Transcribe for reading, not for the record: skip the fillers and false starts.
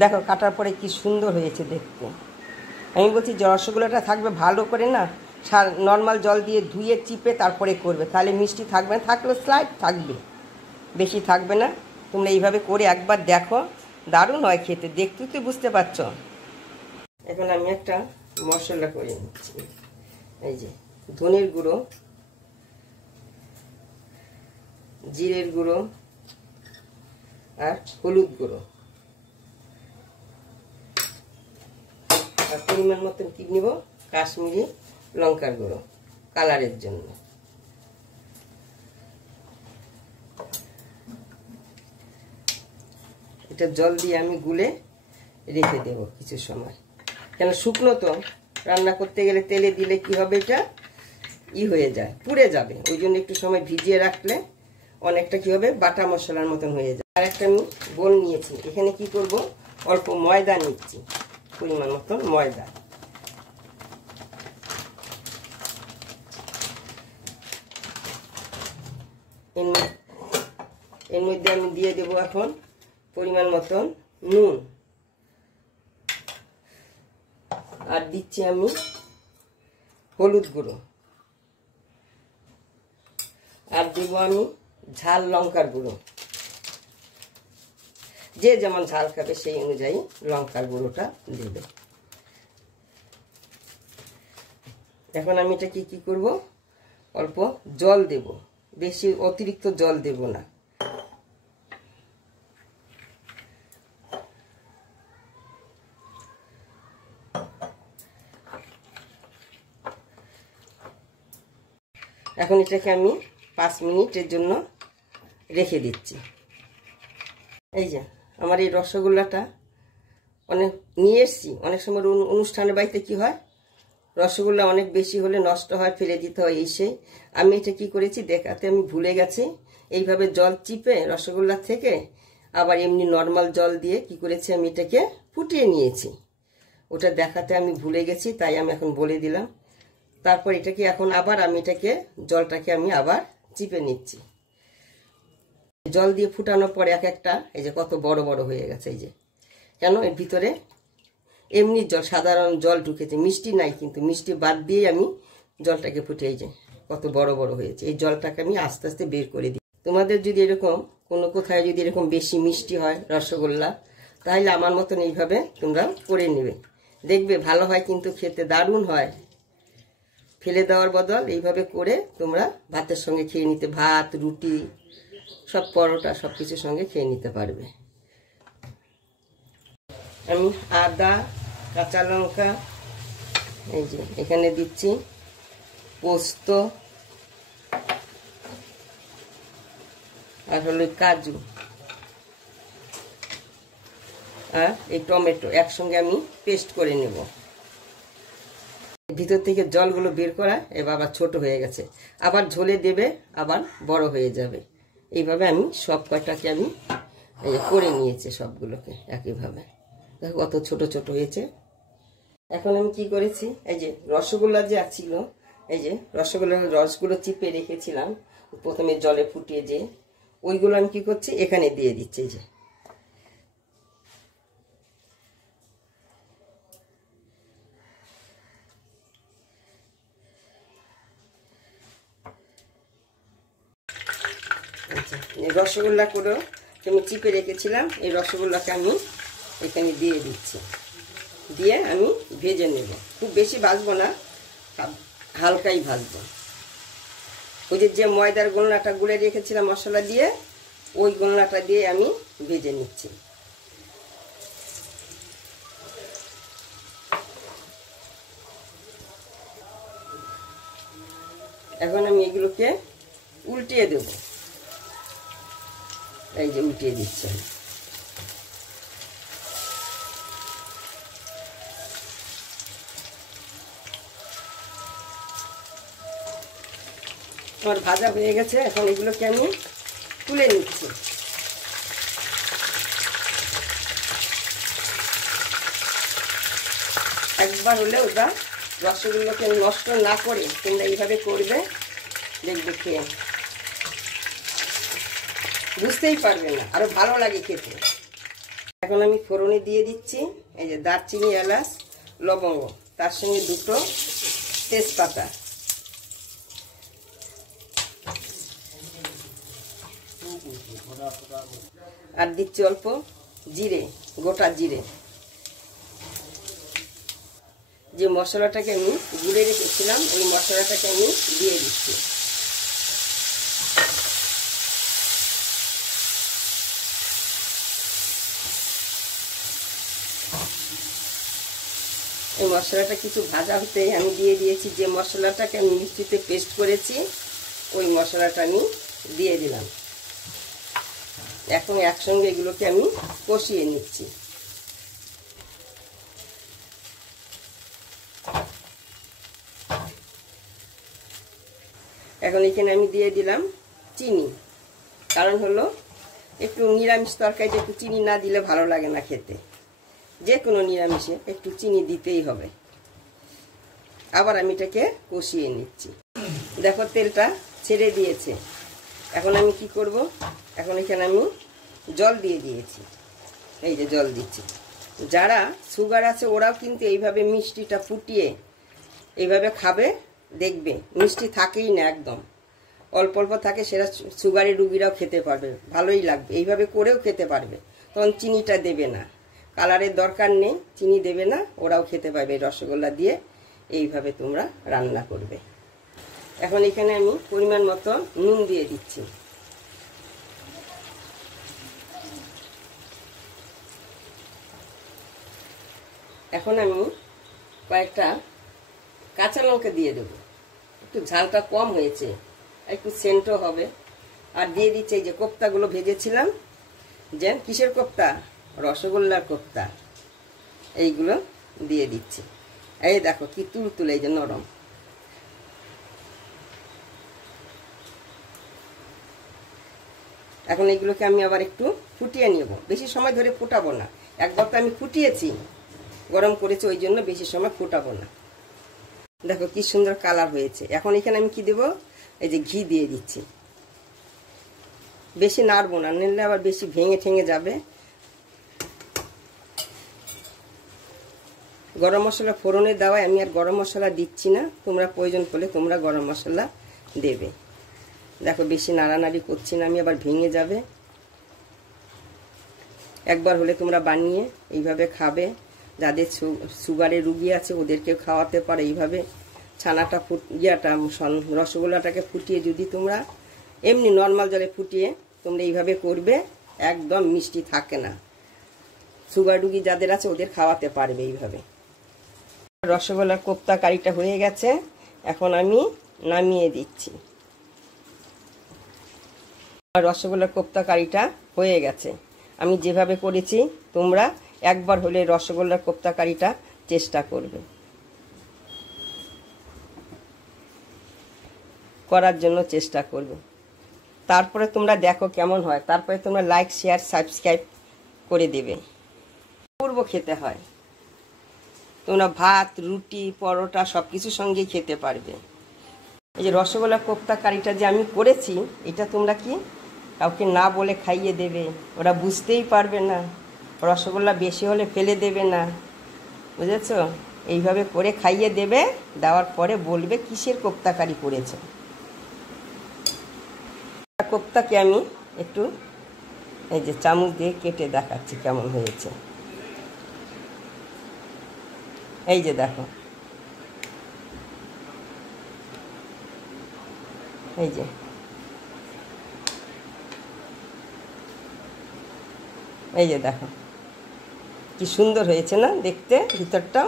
দেখো কাটার পরে কি সুন্দর হয়েছে দেখতে। আমি বলছি যে রসগোল্লাটা থাকবে ভালো করে না নর্মাল জল দিয়ে ধুয়ে চিপে তারপরে করবে, তাহলে মিষ্টি থাকবে না, থাকলেও স্লাইড থাকবে, বেশি থাকবে না। তোমরা এইভাবে করে একবার দেখো, দারুণ হয় খেতে, দেখতেই তো বুঝতে পারছো। এখন আমি একটা মশলা করে নিচ্ছি। এই যে ধনের গুঁড়ো, জিরের গুঁড়ো আর হলুদ গুঁড়ো, আর পরিমাণ মতন কি নিব কাশ্মীরি লঙ্কার গুঁড়ো কালারের জন্য। এটা জল দিয়ে আমি গুলে রেখে দেব কিছু সময়, কেন শুকনো তো রান্না করতে গেলে তেলে দিলে কি হবে, এটা হয়ে যায়, পুড়ে যাবে। ওই জন্য একটু সময় ভিজিয়ে রাখলে অনেকটা কি হবে, বাটা মশলার মতন হয়ে যায়। আর একটা আমি বোল নিয়েছি, এখানে কি করব, অল্প ময়দা নিচ্ছি, পরিমাণ মতন ময়দা। এর মধ্যে আমি দিয়ে দেব এখন পরিমাণ মতন নুন, আর দিচ্ছি আমি হলুদ গুঁড়ো, আর দেব আমি ঝাল লঙ্কার গুঁড়ো। যে যেমন ঝাল খাবে সেই অনুযায়ী লঙ্কার গুঁড়োটা দেবে। এখন আমি এটা কি করব, অল্প জল দেব, বেশি অতিরিক্ত জল দেব না। এখন এটাকে আমি 5 মিনিটের জন্য রেখে দিচ্ছি। এই যে আমার এই রসগোল্লাটা অনেক নিয়ে এসছি। অনেক সময় অনুষ্ঠানের বাড়িতে কি হয়, রসগোল্লা অনেক বেশি হলে নষ্ট হয়, ফেলে দিতে হয়, এই সেই। আমি এটা কি করেছি দেখাতে আমি ভুলে গেছি, এইভাবে জল চিপে রসগোল্লা থেকে আবার এমনি নর্মাল জল দিয়ে কি করেছি, আমি এটাকে ফুটিয়ে নিয়েছি। ওটা দেখাতে আমি ভুলে গেছি, তাই আমি এখন বলে দিলাম। তারপর এটাকে এখন আবার আমি এটাকে জলটাকে আমি আবার চিপে নিচ্ছি। জল দিয়ে ফুটানোর পরে এক একটা এই যে কত বড় বড় হয়ে গেছে, এই যে কেন এর ভিতরে এমনি জল, সাধারণ জল ঢুকেছে, মিষ্টি নাই, কিন্তু মিষ্টি বাদ দিয়ে আমি জলটাকে ফুটে, এই যে কত বড় বড় হয়েছে। এই জলটাকে আমি আস্তে আস্তে বের করে দিই। তোমাদের যদি এরকম কোনো কোথায় যদি এরকম বেশি মিষ্টি হয় রসগোল্লা, তাহলে আমার মতন এইভাবে তোমরা করে নেবে, দেখবে ভালো হয়, কিন্তু খেতে দারুণ হয়। ফেলে দেওয়ার বদল এইভাবে করে তোমরা ভাতের সঙ্গে খেয়ে নিতে, ভাত রুটি সব পরোটা সব কিছুর সঙ্গে খেয়ে নিতে পারবে। আমি আদা কাঁচা লঙ্কা এই যে এখানে দিচ্ছি, পোস্ত আর হলো কাজু আর এই টমেটো একসঙ্গে আমি পেস্ট করে নেব। ভিতর থেকে জলগুলো বের করা, এবার আবার ছোট হয়ে গেছে, আবার ঝোলে দেবে, আবার বড় হয়ে যাবে। এইভাবে আমি সব কয়টাকে আমি করে নিয়েছি, সবগুলোকে একইভাবে। দেখো কত ছোট ছোট হয়েছে। এখন আমি কি করেছি, এই যে রসগোল্লা যে ছিল, এই যে রসগোল্লার রসগুলো চিপে রেখেছিলাম প্রথমে জলে ফুটিয়ে, যে ওইগুলো আমি কি করছি এখানে দিয়ে দিচ্ছি। এই যে রসগোল্লা করেও আমি চিপে রেখেছিলাম, এই রসগোল্লাকে আমি এখানে দিয়ে দিচ্ছি, দিয়ে আমি ভেজে নেব। খুব বেশি ভাজবো না, হালকাই ভাজবো। ওই যে ময়দার গোলনাটা গুলে রেখেছিলাম মশলা দিয়ে, ওই গোলনাটা দিয়ে আমি ভেজে নিচ্ছি। এখন আমি এগুলোকে উল্টিয়ে দেব, এই যে উল্টিয়ে দিচ্ছি। আমার ভাজা হয়ে গেছে, এখন এগুলোকে আমি তুলে নিচ্ছি। একবার হলে ওটা রসগোল্লাকে নষ্ট না করে তোমরা এইভাবে করবে, দেখবে খেয়ে বুঝতেই পারবে না, আরো ভালো লাগে খেতে। এখন আমি ফোড়নে দিয়ে দিচ্ছি এই যে দারচিনি, এলাচ, লবঙ্গ, তার সঙ্গে 2টো তেজপাতা। আর দিচ্ছি অল্প জিরে, গোটা জিরে। যে মশলাটাকে আমি গুঁড়ে রেখেছিলাম ওই মশলাটাকে আমি দিয়ে দিচ্ছি। এই মশলাটা কিছু ভাজা হতে আমি দিয়ে দিয়েছি যে মশলাটাকে আমি মিক্সিতে পেস্ট করেছি ওই মশলাটা আমি দিয়ে দিলাম। এখন একসঙ্গে এগুলোকে আমি কষিয়ে নিচ্ছি। এখন এখানে আমি দিয়ে দিলাম চিনি, কারণ হলো একটু নিরামিষ তরকারিতে একটু চিনি না দিলে ভালো লাগে না খেতে। যে কোনো নিরামিষে একটু চিনি দিতেই হবে। আবার আমি এটাকে কষিয়ে নিচ্ছি। দেখো তেলটা ছেড়ে দিয়েছে। এখন আমি কি করব, এখন এখানে আমি জল দিয়ে দিয়েছি। এই যে জল দিচ্ছি। যারা সুগার আছে ওরাও কিন্তু এইভাবে মিষ্টিটা ফুটিয়ে এইভাবে খাবে, দেখবে মিষ্টি থাকেই না, একদম অল্প অল্প থাকে। সেটা সুগারের রুগীরাও খেতে পারবে, ভালোই লাগবে। এইভাবে করেও খেতে পারবে, তখন চিনিটা দেবে না, কালারের দরকার নেই, চিনি দেবে না, ওরাও খেতে পারবে। রসগোল্লা দিয়ে এইভাবে তোমরা রান্না করবে। এখন এখানে আমি পরিমাণ মতো নুন দিয়ে দিচ্ছি। এখন আমি কয়েকটা কাঁচা লঙ্কা দিয়ে দেবো, একটু ঝালটা কম হয়েছে, একটু সেন্টও হবে। আর দিয়ে দিচ্ছি এই যে কোপ্তাগুলো ভেজেছিলাম, যে কিসের কোপ্তা, রসগোল্লার কোপ্তা, এইগুলো দিয়ে দিচ্ছি। এই দেখো কি তুলতুলে, এই যে নরম। এখন এইগুলোকে আমি আবার একটু ফুটিয়ে নেব, বেশি সময় ধরে ফোটাবো না। একবার তো আমি ফুটিয়েছি, গরম করেছি, ওই জন্য বেশি সময় ফোটাবো না। দেখো কি সুন্দর কালার হয়েছে। এখন এখানে আমি কি দেব, এই যে ঘি দিয়ে দিচ্ছি। বেশি নাড়বো না, নিলে আবার বেশি ভেঙে ঠেঙে যাবে। গরম মশলা ফোড়নে দেওয়ায় আমি আর গরম মশলা দিচ্ছি না, তোমরা প্রয়োজন পড়লে তোমরা গরম মশলা দেবে। দেখো বেশি নাড়ানাড়ি করছি না আমি, আবার ভেঙে যাবে। একবার হলে তোমরা বানিয়ে এইভাবে খাবে। যাদের সুগারের রুগী আছে ওদেরকেও খাওয়াতে পারে। এইভাবে ছানাটা রসগোল্লাটাকে ফুটিয়ে যদি তোমরা এমনি নর্মাল জলে ফুটিয়ে তোমরা এইভাবে করবে, একদম মিষ্টি থাকে না। সুগার রুগী যাদের আছে ওদের খাওয়াতে পারবে এইভাবে। রসগোল্লার কোপ্তা কারিটা হয়ে গেছে, এখন আমি নামিয়ে দিচ্ছি। রসগোল্লার কোপ্তা কারিটা হয়ে গেছে। আমি যেভাবে করেছি তোমরা একবার হলে রসগোল্লার কোপ্তা কারিটা চেষ্টা করবে করার জন্য চেষ্টা করবে। তারপরে তোমরা দেখো কেমন হয়, তারপরে তোমরা লাইক, শেয়ার, সাবস্ক্রাইব করে দেবে। পূর্ব খেতে হয়, তোমরা ভাত, রুটি, পরোটা সব কিছুর সঙ্গেই খেতে পারবে। এই যে রসগোল্লা কোপ্তা কারিটা যে আমি করেছি, এটা তোমরা কি কাউকে না বলে খাইয়ে দেবে, ওরা বুঝতেই পারবে না। রসগোল্লা বেশি হলে ফেলে দেবে না, বুঝেছো? এইভাবে করে খাইয়ে দেবে, দেওয়ার পরে বলবে কিসের কোপ্তা কারি করেছে। কোপ্তাকে আমি একটু এই যে চামচ দিয়ে কেটে দেখাচ্ছি কেমন হয়েছে। এই যে দেখো, এই যে দেখো কি সুন্দর হয়েছে না দেখতে, ভিতরটা।